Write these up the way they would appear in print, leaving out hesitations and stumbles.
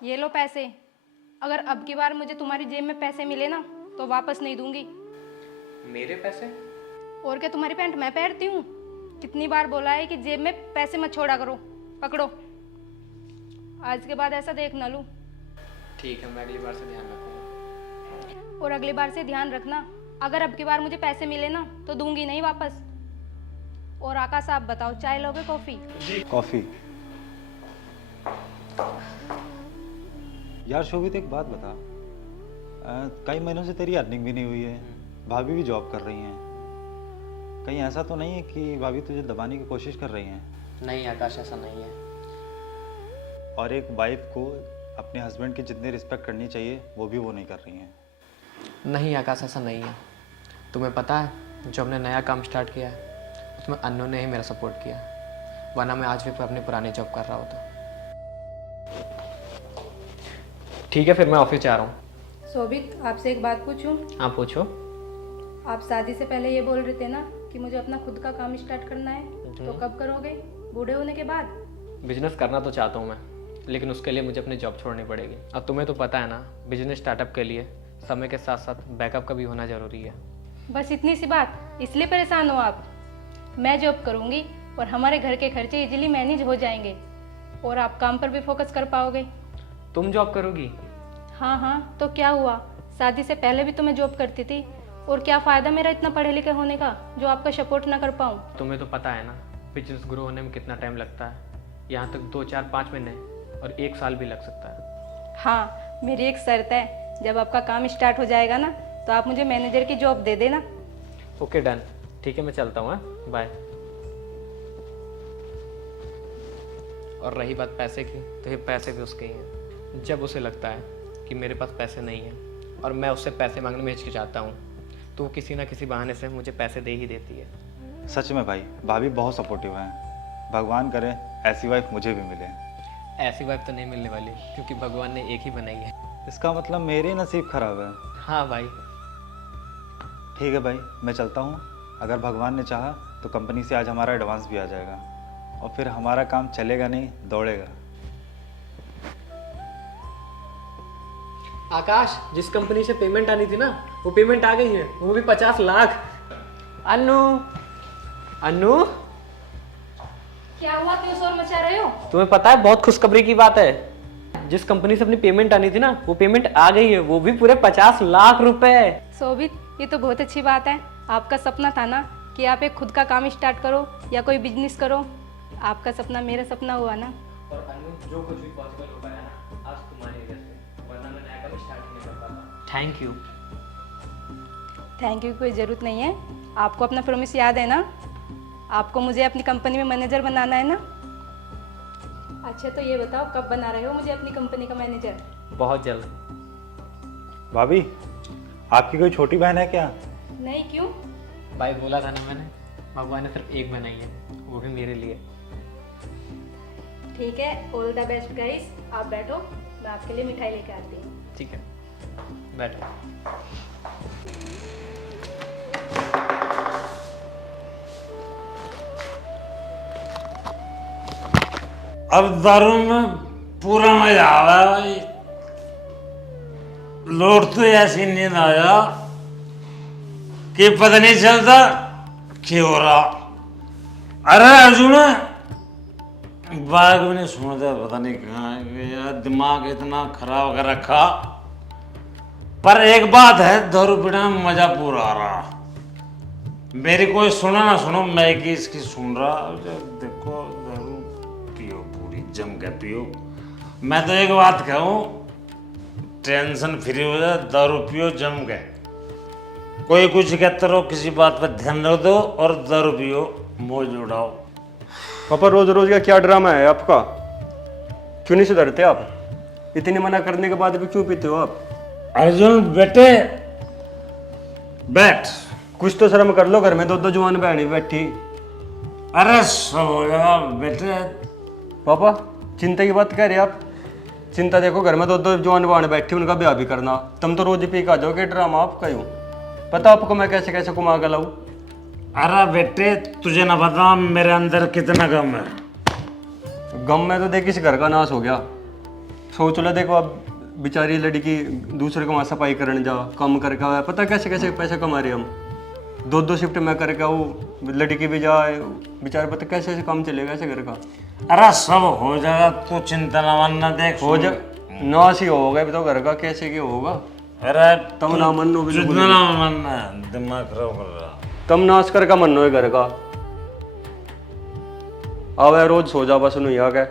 ये लो पैसे। अगर अब की बार मुझे तुम्हारी जेब में पैसे मिले ना तो वापस नहीं दूंगी। मेरे पैसे? और क्या तुम्हारी पैंट मैं पहनती हूँ? कितनी बार बोला है कि जेब में पैसे मत छोड़ा करो। पकड़ो, आज के बाद ऐसा देख ना लूँ। ठीक है, मैं अगली बार से ध्यान रखूंगा। और अगली बार से ध्यान रखना, अगर अब की बार मुझे पैसे मिले ना तो दूंगी नहीं वापस। और आकाश आप बताओ, चाय लोगे कॉफ़ी? कॉफ़ी। यार शोभित एक बात बता, कई महीनों से तेरी अर्निंग भी नहीं हुई है, भाभी भी जॉब कर रही हैं, कहीं ऐसा तो नहीं है कि भाभी तुझे दबाने की कोशिश कर रही हैं? नहीं आकाश, ऐसा नहीं है। और एक वाइफ को अपने हस्बैंड की जितनी रिस्पेक्ट करनी चाहिए वो भी वो नहीं कर रही हैं। नहीं आकाश, ऐसा नहीं है। तुम्हें पता है, जो हमने नया काम स्टार्ट किया है उसमें अन्नू ने ही मेरा सपोर्ट किया, वरना मैं आज भी अपनी पुरानी जॉब कर रहा होता। ठीक है, फिर मैं ऑफिस जा रहा हूँ। शोभित, आपसे एक बात पूछूं? हाँ पूछो। आप शादी से पहले ये बोल रहे थे ना कि मुझे अपना खुद का काम स्टार्ट करना है, तो कब करोगे? बूढ़े होने के बाद? बिजनेस करना तो चाहता हूँ मैं, लेकिन उसके लिए मुझे अपनी जॉब छोड़नी पड़ेगी। अब तुम्हें तो पता है ना, बिजनेस स्टार्टअप के लिए समय के साथ साथ बैकअप का भी होना ज़रूरी है। बस इतनी सी बात, इसलिए परेशान हो आप? मैं जॉब करूंगी और हमारे घर के खर्चे इजीली मैनेज हो जाएंगे और आप काम पर भी फोकस कर पाओगे। तुम जॉब करोगी? हाँ हाँ, तो क्या हुआ? शादी से पहले भी तो मैं जॉब करती थी, और क्या फ़ायदा मेरा इतना पढ़े लिखे होने का जो आपका सपोर्ट ना कर पाऊँ? तुम्हें तो पता है ना, बिजनेस ग्रो होने में कितना टाइम लगता है। यहाँ तक 2 4 5 महीने और 1 साल भी लग सकता है। हाँ, मेरी एक शर्त है, जब आपका काम स्टार्ट हो जाएगा ना तो आप मुझे मैनेजर की जॉब दे देना। ओके डन, ठीक है मैं चलता हूँ, बाय। और रही बात पैसे की, तो ये पैसे भी उसके ही हैं। जब उसे लगता है कि मेरे पास पैसे नहीं हैं और मैं उससे पैसे मांगने में हिचकिचाता हूँ, तो वो किसी ना किसी बहाने से मुझे पैसे दे ही देती है। सच में भाई, भाभी बहुत सपोर्टिव हैं, भगवान करे ऐसी वाइफ मुझे भी मिले। ऐसी वाइफ तो नहीं मिलने वाली, क्योंकि भगवान ने एक ही बनाई है। इसका मतलब मेरे नसीब खराब है। हाँ भाई। ठीक है भाई, मैं चलता हूँ। अगर भगवान ने चाहा तो कंपनी से आज हमारा एडवांस भी आ जाएगा और फिर हमारा काम चलेगा नहीं दौड़ेगा। आकाश, जिस कंपनी से पेमेंट आनी थी ना, वो पेमेंट आ गई है, वो भी 50 लाख। अन्नू, अन्नू क्या हुआ, क्यों शोर मचा रहे हो? तुम्हें पता है, बहुत खुशखबरी की बात है। जिस कंपनी से अपनी पेमेंट आनी थी ना, वो पेमेंट आ गई है, वो भी पूरे 50 लाख रुपए। शोभित, ये तो बहुत अच्छी बात है। आपका सपना था ना कि आप एक खुद का काम स्टार्ट करो या कोई बिजनेस करो, आपका सपना मेरा सपना हुआ ना। और अन्नू, जो कुछ भी पॉसिबल हो पाया ना, आज तुम्हारी वजह से, वरना मैं नया काम स्टार्ट नहीं कर पाता। Thank you. थैंक यू की कोई ज़रूरत नहीं है। आपको अपना प्रॉमिस याद है ना? आपको मुझे अपनी कंपनी में मैनेजर बनाना है ना? अच्छा, तो ये बताओ, कब बना रहे हो मुझे अपनी कंपनी का मैनेजर? बहुत जल्द। भाभी, आपकी कोई छोटी बहन है क्या? नहीं, क्यों? भाई बोला था ना मैंने, भगवान ने सिर्फ एक बनाई है, वो भी मेरे लिए। ठीक है, ऑल द बेस्ट गाइस। आप बैठो, मैं आपके लिए मिठाई लेके आती हूँ। ठीक है, बैठो। अब दारू में पूरा मजा आ रहा है भाई। लौट तो ऐसी नींद आया कि पता नहीं चलता क्या हो रहा। अरे अर्जुन, बाग भी नहीं सुनता, पता नहीं कहाँ गया, दिमाग इतना खराब कर रखा। पर एक बात है, दारू पीने में मजा पूरा आ रहा। मेरी कोई सुना ना सुनो, मैं की इसकी सुन रहा। देखो दारू पियो, पूरी जम के पियो। मैं तो एक बात कहूँ, टेंशन फ्री हो जाए, दारू पियो जम के। कोई कुछ कहते रहो, किसी बात पर ध्यान रख दो और दारू पियो, मौज उड़ाओ। पापा, रोज रोज का क्या ड्रामा है आपका? क्यों नहीं सुधरते आप? इतनी मना करने के बाद भी क्यों पीते हो आप? अर्जुन बेटे, बैठ। कुछ तो शर्म कर लो, घर में दो जवान बहनी बैठी। अरे सो जा बेटे। पापा, चिंता की बात कह रहे आप? चिंता देखो, घर में दो जवान बहन बैठी, उनका ब्याह भी करना। तुम तो रोज पी के आ जाओगे, ड्रामा आपका यूं। पता आपको मैं कैसे कैसे घुमा के लाऊं? अरे बेटे, तुझे ना पता मेरे अंदर कितना गम है। गम में तो देख इस घर का नाश हो गया। सोच लो, देखो अब बेचारी लड़की दूसरे को वहाँ सफाई करने जा, काम करके आया, पता कैसे कैसे पैसे कमा रहे हम। 2-2 शिफ्ट मैं करके आऊँ, लड़की भी जाए, बेचारे पता कैसे कैसे काम चलेगा ऐसे घर का। अरे सब हो जाएगा, तू चिंता न मानना। देख हो जा नाश ही होगा तो घर का कैसे क्या होगा। अरे तम ना मन नो बिल्कुल जितना ना मानना, दिमाग खराब कर रहा। तम नाश कर का मन हो घर का। आवे रोज सो जा बस नहीं आ गए।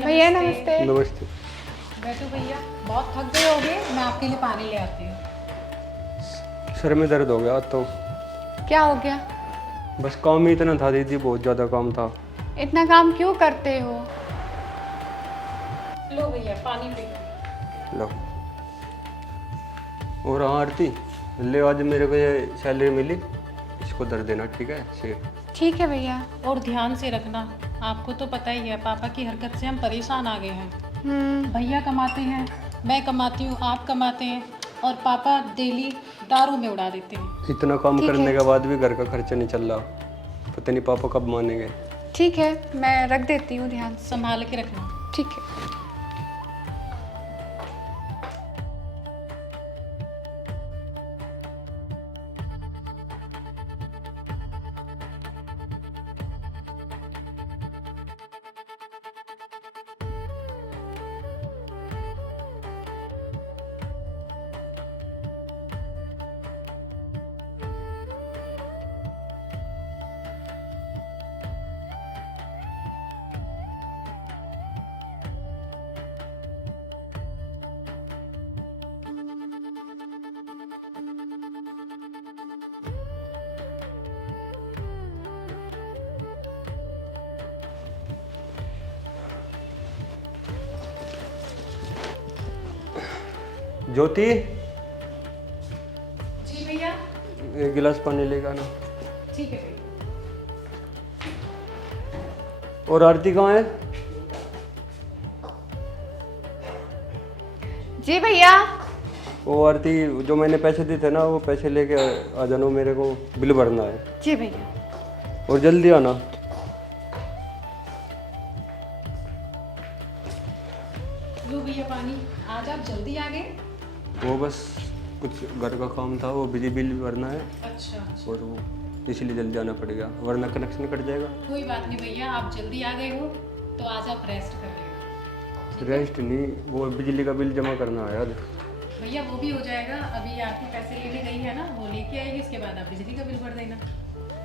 भैया नमस्ते। नमस्ते। बैठो भैया, बहुत थक गए होगे, मैं आपके लिए पानी ले आती हूँ। सर में दर्द हो गया तो क्या हो गया? बस काम ही इतना था दीदी, बहुत ज़्यादा काम था। इतना काम क्यों करते हो? लो भैया पानी पी लो। लो। और हाँ आरती, ले आज मेरे को ये सैलरी मिली, इसको दर देना, ठीक है? ठीक है भैया। और ध्यान से रखना, आपको तो पता ही है पापा की हरकत से हम परेशान आ गए हैं। भैया कमाते हैं, मैं कमाती हूँ, आप कमाते हैं, और पापा डेली दारू में उड़ा देते हैं। इतना काम करने के बाद भी घर का खर्चा नहीं चल रहा, पता नहीं पापा कब मानेंगे। ठीक है, मैं रख देती हूँ ध्यान से। संभाल के रखना। ठीक है। ज्योति, जी भैया। एक गिलास पानी लेगा ना। ठीक है भैया। और आरती कहाँ है? जी भैया। वो आरती, जो मैंने पैसे दिए थे ना, वो पैसे लेके आ जाना, मेरे को बिल भरना है। जी भैया। और जल्दी आना। लो भैया पानी, आज आप जल्दी आ गए। वो बस कुछ घर का काम था, वो बिजली बिल भरना है, अच्छा, और वो इसलिए जल्दी आना पड़ेगा, वरना कनेक्शन कट जाएगा। कोई बात नहीं भैया, आप जल्दी आ गए हो तो आज आप रेस्ट कर लेना। रेस्ट नहीं, वो बिजली का बिल जमा करना है यार। भैया वो भी हो जाएगा, अभी आपकी पैसे लेने गई है ना, वो लेके आएगी, उसके बाद आप बिजली का बिल भर देना।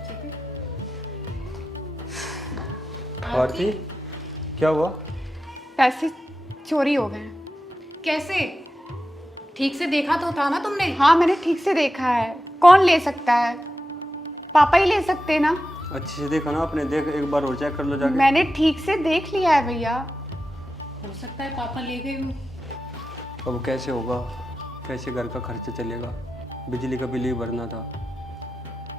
ठीक है। आरती, क्या हुआ? पैसे चोरी हो गए। कैसे? ठीक से देखा तो था ना तुमने? हाँ मैंने ठीक से देखा है। कौन ले सकता है? पापा ही ले सकते ना। अच्छे से देखा ना आपने? देख एक बार और चेक कर लो जाके। मैंने ठीक से देख लिया है भैया। हो सकता है पापा ले गए हो। अब कैसे होगा, कैसे घर का खर्चा चलेगा? बिजली का बिल ही भरना था।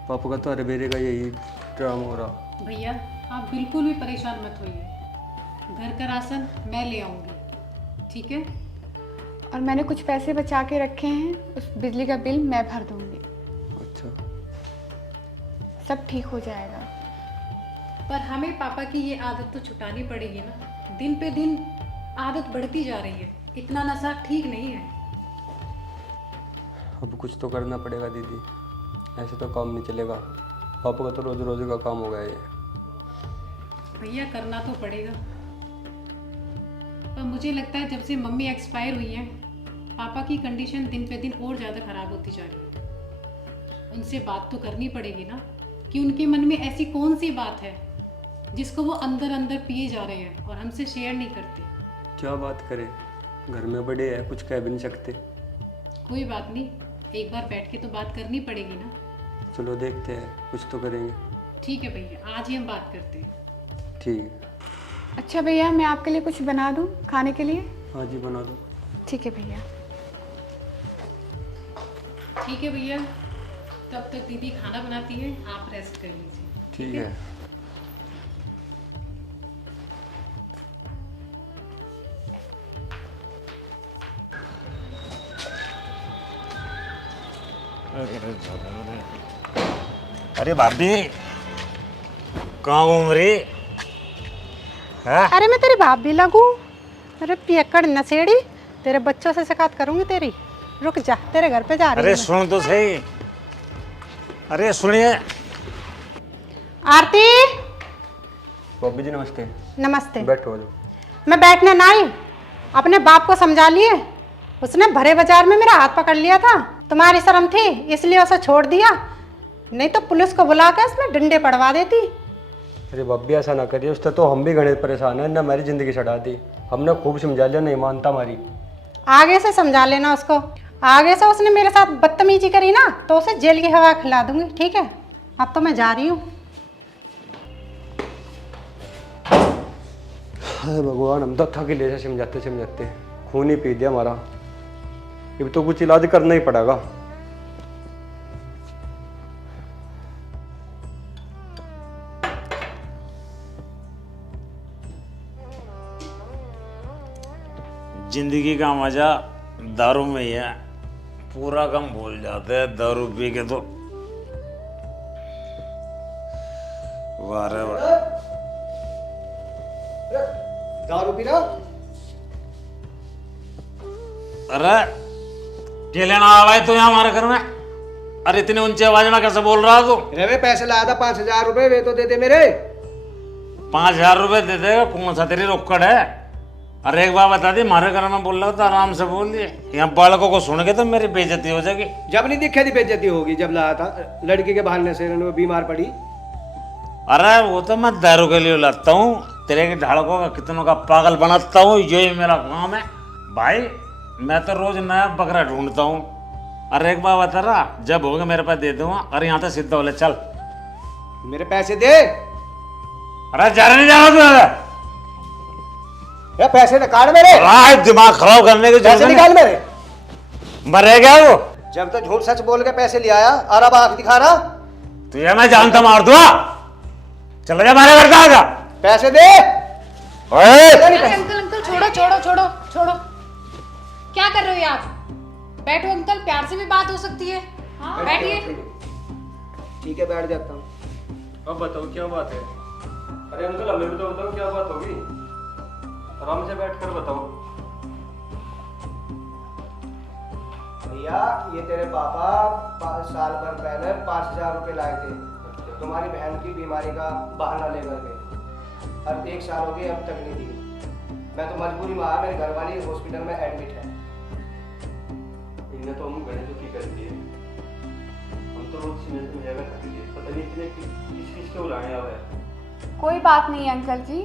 पापा का तो अरे बेरे का यही ड्रामा हो रहा। भैया आप बिल्कुल भी परेशान मत होइए, घर का राशन मैं ले आऊँगी, ठीक है? और मैंने कुछ पैसे बचा के रखे हैं, उस बिजली का बिल मैं भर दूंगी। अच्छा, सब ठीक हो जाएगा। पर हमें पापा की ये आदत तो छुटानी पड़ेगी ना, दिन पे दिन आदत बढ़ती जा रही है, इतना नशा ठीक नहीं है। अब कुछ तो करना पड़ेगा दीदी, ऐसे तो काम नहीं चलेगा। पापा का तो रोज रोज का काम हो गया ये। भैया करना तो पड़ेगा, पर मुझे लगता है जब से मम्मी एक्सपायर हुई है, पापा की कंडीशन दिन पे दिन और ज़्यादा ख़राब होती जा रही है। उनसे बात तो करनी पड़ेगी ना, कि उनके मन में ऐसी कौन सी बात है जिसको वो अंदर अंदर पिए जा रहे हैं और हमसे शेयर नहीं करते। क्या बात करें, घर में बड़े हैं, कुछ कह भी नहीं सकते। कोई बात नहीं, एक बार बैठ के तो बात करनी पड़ेगी ना। चलो देखते हैं, कुछ तो करेंगे। ठीक है भैया, आज ही हम बात करते हैं। ठीक है। अच्छा भैया, मैं आपके लिए कुछ बना दूं खाने के लिए? हाँ जी, बना दो। ठीक है भैया। ठीक है भैया, तब तक दीदी खाना बनाती है, आप रेस्ट कर लीजिए। ठीक है। अरे भाभी, कहाँ घूम रही है? अरे मैं तेरी बाप भी लगू। अरे पियक्कड़ नशेड़ी, तेरे बच्चों से शिकायत करूंगी तेरी। रुक जा, तेरे घर पे जा रही अरे हूँ सुन तो सही। अरे सुनिए। मैं। आरती, भाभी जी नमस्ते। नमस्ते। बैठो आ जाओ। मैं बैठने ना आई, अपने बाप को समझा लिए। उसने भरे बाजार में मेरा हाथ पकड़ लिया था, तुम्हारी शर्म थी इसलिए उसे छोड़ दिया, नहीं तो पुलिस को बुला के इसमें डंडे पड़वा देती। अरे भाभी ऐसा ना करिए, उससे तो हम भी घने परेशान हैं ना, हमारी ज़िंदगी छड़ा दी। हमने खूब समझा लिया, नहीं मानता हमारी। आगे से समझा लेना उसको। आगे से उसने मेरे साथ बदतमीजी करी ना तो उसे जेल की हवा खिला दूंगी, ठीक है? अब तो मैं जा रही हूँ। अरे भगवान, हम तो थक ले समझाते समझाते खून ही पी दिया हमारा। अब तो कुछ इलाज करना ही पड़ेगा। जिंदगी का मजा दारू में ही है, पूरा कम भूल जाते हैं दारू पी के तो। वाह रे वाह। दारू पी रहा? अरे क्या लेना आ रहा है तू यहाँ हमारे घर में? अरे इतने ऊंचे आवाज में कैसे बोल रहा तू? रे पैसे लाया था 5,000 रुपए, वे तो दे दे मेरे। 5,000 रुपए दे देगा? कौन सा तेरी रोकड़ है? अरे एक बार बता दी, हमारे घर में बोल रहा था, आराम से बोल दिए। यहाँ बालकों को सुन के तो मेरी बेइज्जती हो जाएगी। जब नहीं दिखे थी बेइज्जती होगी, जब लाया था लड़की के बहाने से वो बीमार पड़ी। अरे वो तो मैं दारू के लिए लाता हूँ, तेरे के ढाड़कों का कितनों का पागल बनाता हूँ, यही मेरा काम है भाई। मैं तो रोज नया बकरा ढूंढता हूँ। अरे एक बार बता रहा, जब होगा मेरे पास दे दूंगा। अरे यहाँ तो सीधा बोले चल। मेरे पैसे दे। अरे जा रहा नहीं जा रहा तू? ये पैसे निकाल मेरे। दिमाग खराब करने की पैसे निकाल मेरे। मरे क्या वो? जब तो झूठ सच बोल के पैसे ले आया और अब आंख दिखा रहा। तुझे मैं जानता मार दूंगा। चलो जा हमारे घर का आजा। पैसे दे। ओए अरे अंकल अंकल छोड़ो छोड़ो छोड़ो छोड़ो, क्या कर रहे हो आप? बैठो अंकल, प्यार से भी बात हो सकती है। हाँ बैठिए। ठीक है, बैठ जाता हूँ। अब बताओ क्या बात है? अरे अंकल हमें भी तो बताओ क्या बात होगी, आराम से बैठकर बताओ। भैया ये तेरे पापा 5 साल भर पहले 5,000 रुपए लाए थे, तुम्हारी बहन की बीमारी का बहाना लेकर के, और 1 साल हो गए अब तक नहीं दी। मैं तो मजबूरी में आया, मेरे घर वाली हॉस्पिटल में एडमिट है। इन्हें तो हम बड़े दुखी कर दिए। हम तो रोज सीने से मजा कर दिए, पता नहीं इतने किस किस के उड़ाने आ रहे हैं। कोई बात नहीं अंकल जी,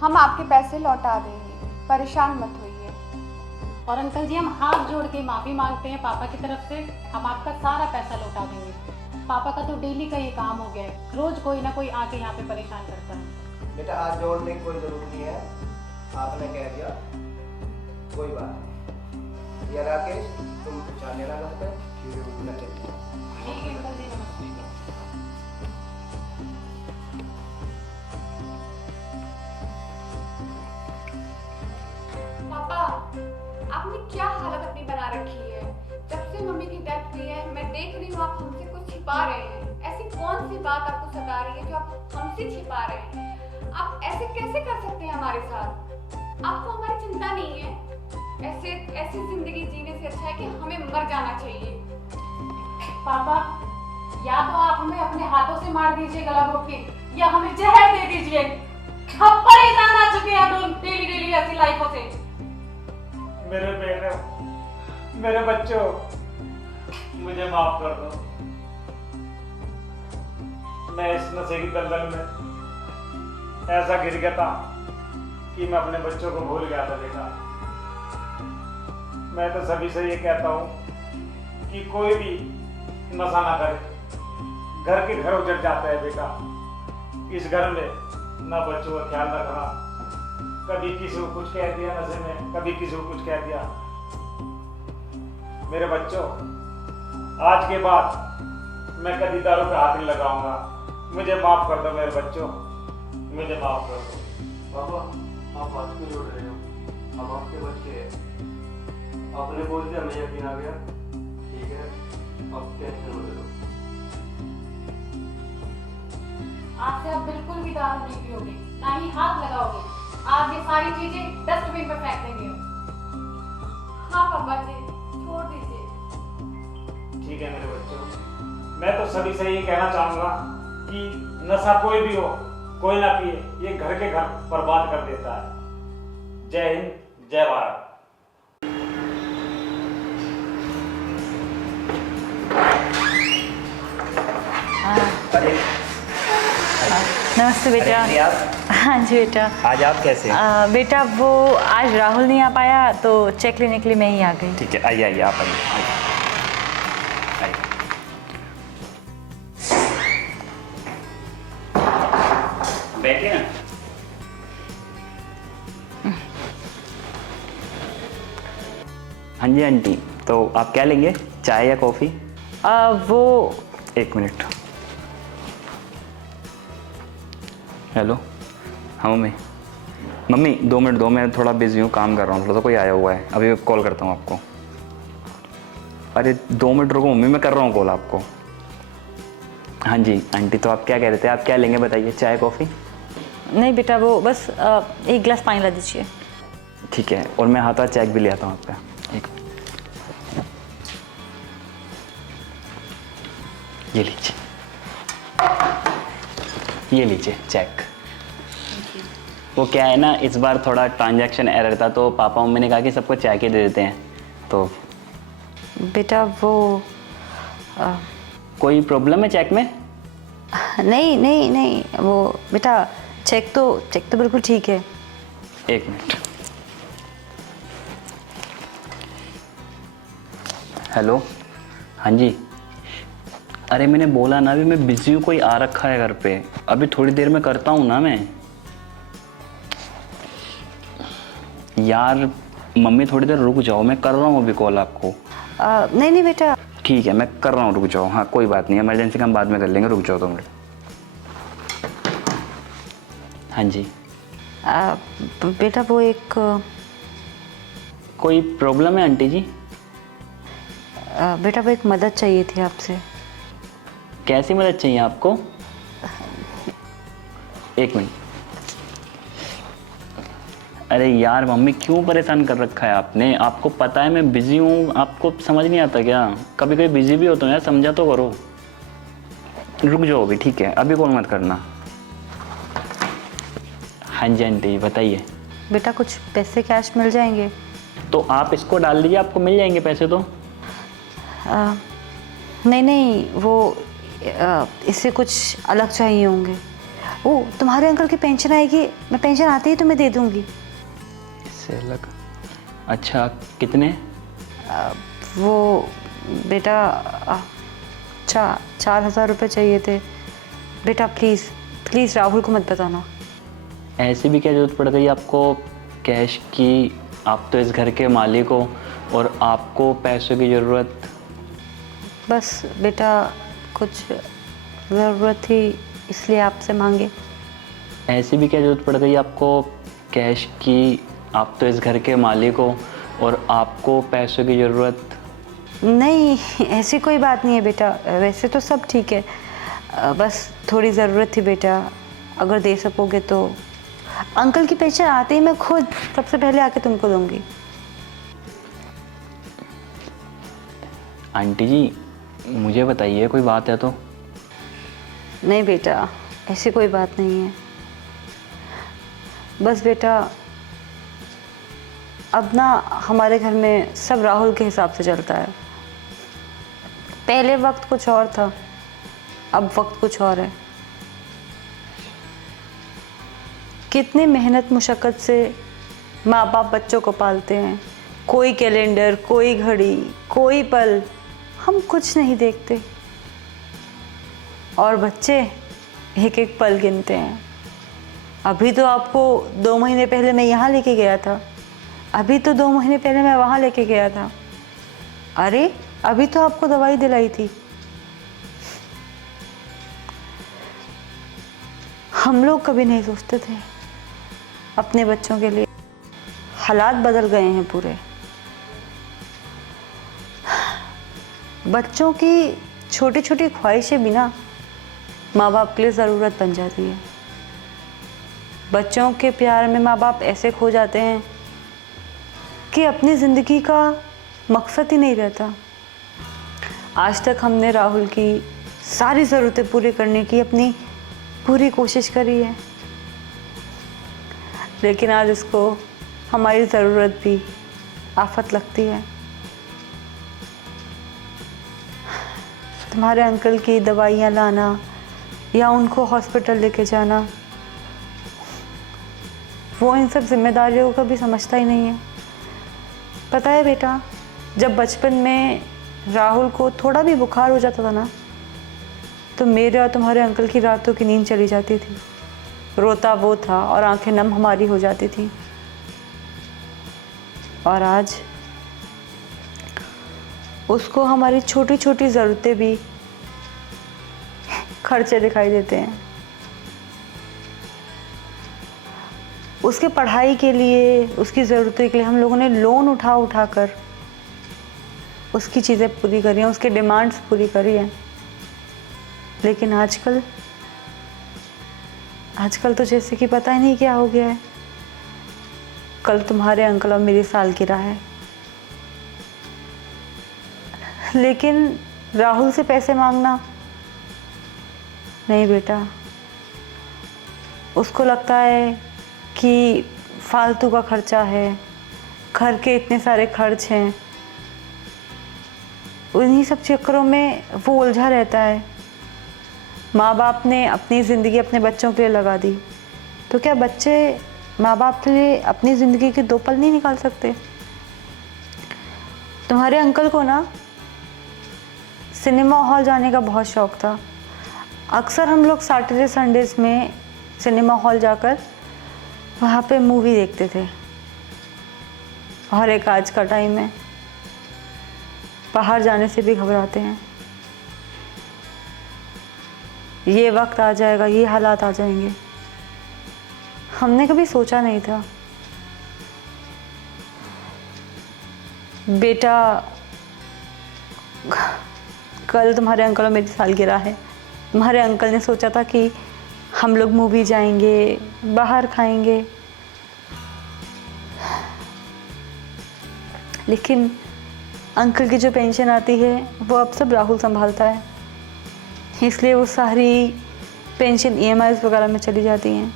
हम आपके पैसे लौटा देंगे, परेशान मत होइए। और अंकल जी हम हाथ जोड़ के माफ़ी मांगते हैं पापा की तरफ से, हम आपका सारा पैसा लौटा देंगे। पापा का तो डेली का ये काम हो गया है, रोज कोई ना कोई आके यहाँ पे परेशान करता है। बेटा हाथ जोड़ने की कोई जरूरत नहीं है, आपने कह दिया, कोई बात नहीं। या राकेश तुम जान लेना घर पे। मैं चलता हूँ। ठीक है अंकल जी, नमस्ते। पापा, आपने क्या हालत अपनी बना रखी है? जब से मम्मी की डेथ हुई है मैं देख रही हूँ आप हमसे कुछ छिपा रहे हैं। ऐसी कौन सी बात आपको सता रही है जो आप हमसे छिपा रहे हैं? आप ऐसे कैसे कर सकते हैं हमारे साथ? आपको हमारी चिंता नहीं है? ऐसी जिंदगी जीने से अच्छा है कि हमें मर जाना चाहिए। पापा या तो आप हमें अपने हाथों से मार दीजिए गला घोट के, या हमें जहर दे दीजिए। हम परेशान आ चुके हैं डेली डेली ऐसी लाइफों से। मेरे बेटे, मेरे बच्चों, मुझे माफ कर दो। मैं इस नशे की दलदल में ऐसा गिर गया था कि मैं अपने बच्चों को भूल गया था बेटा। मैं तो सभी से ये कहता हूँ कि कोई भी नशा ना करे, घर के घर उजड़ जाता है बेटा। इस घर में ना बच्चों का ख्याल रखना, कभी किसी को कुछ कह दिया नशे में, कभी किसी को कुछ कह दिया। मेरे बच्चों, आज के बाद मैं कभी दारू पे हाथ नहीं लगाऊंगा। मुझे माफ कर दो मेरे बच्चों, मुझे माफ कर दो। पापा आप बात क्यों जोड़ रहे हो? अब आपके बच्चे हैं, आपने बोल दिया, हमें यकीन आ गया। ठीक है, अब टेंशन मत लो। आज से आप बिल्कुल भी दारू नहीं पियोगे, ना ही हाथ लगाओगे। आज ये सारी चीजें डस्टबिन में फेंक देंगे। हाँ पापा जी, छोड़ दीजिए। ठीक है मेरे बच्चों, मैं तो सभी से ये कहना चाहूंगा कि नशा कोई भी हो, कोई ना पिए, ये घर के घर बर्बाद कर देता है। जय हिंद, जय भारत। नमस्ते बेटा। हाँ जी बेटा। आज आप कैसे हैं? बेटा वो आज राहुल नहीं आ पाया तो चेक लेने के लिए मैं ही आ गई। ठीक है, आइए आइए, आप आइए आइए। बैठिए ना। हाँ जी आंटी, तो आप क्या लेंगे, चाय या कॉफ़ी? वो 1 मिनट। हेलो, हाँ मम्मी। मम्मी 2 मिनट दो, मैं थोड़ा बिजी हूँ, काम कर रहा हूँ, थोड़ा सा कोई आया हुआ है, अभी कॉल करता हूँ आपको। अरे 2 मिनट रुको मम्मी, मैं कर रहा हूँ कॉल आपको। हाँ जी आंटी, तो आप क्या कह रहे थे, आप क्या लेंगे बताइए, चाय कॉफ़ी? नहीं बेटा, वो बस 1 गिलास पानी ला दीजिए। ठीक है, और मैं हाथ चेक भी ले आता हूँ आपका। एक ये लीजिए, ये लीजिए चेक। वो क्या है ना, इस बार थोड़ा ट्रांजैक्शन एरर था तो पापा मम्मी ने कहा कि सबको चेक ही दे देते हैं। तो बेटा वो कोई प्रॉब्लम है चेक में? नहीं नहीं नहीं, वो बेटा चेक तो बिल्कुल ठीक है। 1 मिनट। हेलो, हाँ जी। अरे मैंने बोला ना, अभी मैं बिजी हूँ, कोई आ रखा है घर पे, अभी थोड़ी देर में करता हूँ ना मैं। यार मम्मी थोड़ी देर रुक जाओ, मैं कर रहा हूँ अभी कॉल आपको। नहीं नहीं बेटा। ठीक है, मैं कर रहा हूँ, रुक जाओ। हाँ कोई बात नहीं, इमरजेंसी का हम बाद में कर लेंगे, रुक जाओ 2 मिनट। हाँ जी। बेटा वो एक कोई प्रॉब्लम है आंटी जी? बेटा वो एक मदद चाहिए थी आपसे। कैसी मदद चाहिए आपको? 1 मिनट। अरे यार मम्मी क्यों परेशान कर रखा है आपने, आपको पता है मैं बिजी हूँ, आपको समझ नहीं आता क्या? कभी कभी बिजी भी होता हूँ यार, समझा तो करो। रुक जाओ अभी, ठीक है, अभी कॉल मत करना। हाँ जी आंटी बताइए। बेटा कुछ पैसे कैश मिल जाएंगे? तो आप इसको डाल दीजिए, आपको मिल जाएंगे पैसे तो। नहीं नहीं, वो इससे कुछ अलग चाहिए होंगे। वो तुम्हारे अंकल की पेंशन आएगी, मैं पेंशन आते ही तुम्हें दे दूंगी। इससे अलग? अच्छा कितने? वो बेटा 4,000 रुपये चाहिए थे। बेटा प्लीज़ प्लीज़ राहुल को मत बताना। ऐसी भी क्या जरूरत पड़ गई आपको कैश की? आप तो इस घर के मालिक हो और आपको पैसों की ज़रूरत। बस बेटा कुछ ज़रूरत थी इसलिए आपसे मांगे। ऐसी भी क्या जरूरत पड़ गई आपको कैश की? आप तो इस घर के मालिक हो और आपको पैसों की ज़रूरत। नहीं ऐसी कोई बात नहीं है बेटा, वैसे तो सब ठीक है, बस थोड़ी ज़रूरत थी बेटा, अगर दे सकोगे तो। अंकल की पेंशन आते ही मैं खुद सबसे पहले आके तुमको दूंगी। आंटी जी मुझे बताइए, कोई बात है तो? नहीं बेटा ऐसी कोई बात नहीं है, बस बेटा अब ना हमारे घर में सब राहुल के हिसाब से चलता है। पहले वक्त कुछ और था, अब वक्त कुछ और है। कितनी मेहनत मुशक्क़त से माँ बाप बच्चों को पालते हैं, कोई कैलेंडर, कोई घड़ी, कोई पल, हम कुछ नहीं देखते और बच्चे एक एक पल गिनते हैं। अभी तो आपको 2 महीने पहले मैं यहाँ लेके गया था, अभी तो 2 महीने पहले मैं वहाँ लेके गया था, अरे अभी तो आपको दवाई दिलाई थी। हम लोग कभी नहीं सोचते थे अपने बच्चों के लिए, हालात बदल गए हैं पूरे। बच्चों की छोटी छोटी ख्वाहिशें भी ना माँ बाप के लिए ज़रूरत बन जाती है। बच्चों के प्यार में माँ बाप ऐसे खो जाते हैं कि अपनी ज़िंदगी का मकसद ही नहीं रहता। आज तक हमने राहुल की सारी ज़रूरतें पूरी करने की अपनी पूरी कोशिश करी है, लेकिन आज उसको हमारी ज़रूरत भी आफत लगती है। तुम्हारे अंकल की दवाइयाँ लाना या उनको हॉस्पिटल लेके जाना, वो इन सब जिम्मेदारियों को भी समझता ही नहीं है। पता है बेटा, जब बचपन में राहुल को थोड़ा भी बुखार हो जाता था ना, तो मेरे और तुम्हारे अंकल की रातों की नींद चली जाती थी। रोता वो था और आंखें नम हमारी हो जाती थी। और आज उसको हमारी छोटी छोटी ज़रूरतें भी खर्चे दिखाई देते हैं। उसके पढ़ाई के लिए, उसकी ज़रूरतों के लिए हम लोगों ने लोन उठा कर उसकी चीज़ें पूरी करी हैं, उसके डिमांड्स पूरी करी हैं। लेकिन आजकल तो जैसे कि पता ही नहीं क्या हो गया है। कल तुम्हारे अंकल और मेरी सालगिरह है, लेकिन राहुल से पैसे मांगना नहीं बेटा। उसको लगता है कि फालतू का खर्चा है, घर के इतने सारे खर्च हैं, उन्हीं सब चक्करों में वो उलझा रहता है। माँ बाप ने अपनी ज़िंदगी अपने बच्चों के लिए लगा दी, तो क्या बच्चे माँ बाप के लिए अपनी ज़िंदगी के 2 पल नहीं निकाल सकते? तुम्हारे अंकल को ना सिनेमा हॉल जाने का बहुत शौक़ था। अक्सर हम लोग सैटरडे संडेज़ में सिनेमा हॉल जाकर वहाँ पे मूवी देखते थे। और एक आज का टाइम है, बाहर जाने से भी घबराते हैं। ये वक्त आ जाएगा, ये हालात आ जाएंगे। हमने कभी सोचा नहीं था। बेटा, कल तुम्हारे अंकल और मेरी सालगिरह है। तुम्हारे अंकल ने सोचा था कि हम लोग मूवी जाएंगे, बाहर खाएंगे, लेकिन अंकल की जो पेंशन आती है वो अब सब राहुल संभालता है, इसलिए वो सारी पेंशन EMIs वगैरह में चली जाती हैं।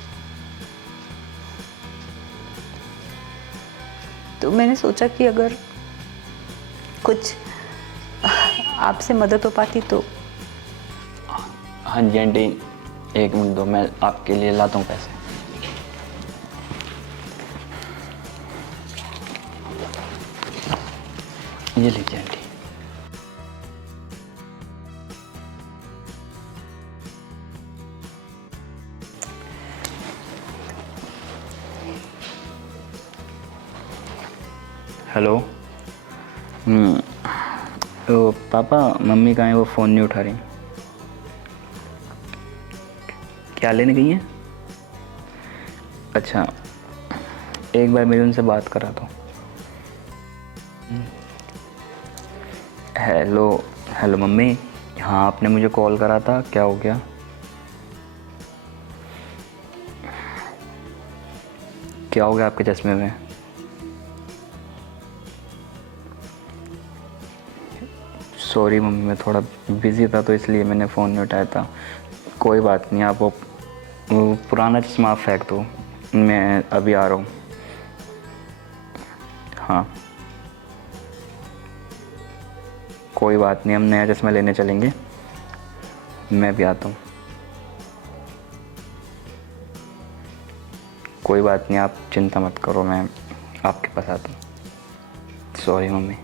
तो मैंने सोचा कि अगर कुछ आपसे मदद हो पाती तो। हाँ जी आंटी, 1 मिनट दो, मैं आपके लिए लाता हूँ पैसे। ये लीजिए आंटी। हेलो। तो पापा, मम्मी कहाँ है? वो फ़ोन नहीं उठा रही। क्या लेने गई हैं? अच्छा, एक बार मेरी उनसे बात करा दो। Hello mummy. हाँ, आपने मुझे कॉल करा था, क्या हो गया? क्या हो गया आपके चश्मे में? सॉरी मम्मी, मैं थोड़ा बिज़ी था तो इसलिए मैंने फ़ोन नहीं उठाया था। कोई बात नहीं, आप वो पुराना चश्मा आप फेंक दो, मैं अभी आ रहा हूँ। हाँ, कोई बात नहीं, हम नया चश्मा लेने चलेंगे, मैं भी आता हूँ। कोई बात नहीं, आप चिंता मत करो, मैं आपके पास आता हूँ। Sorry mummy.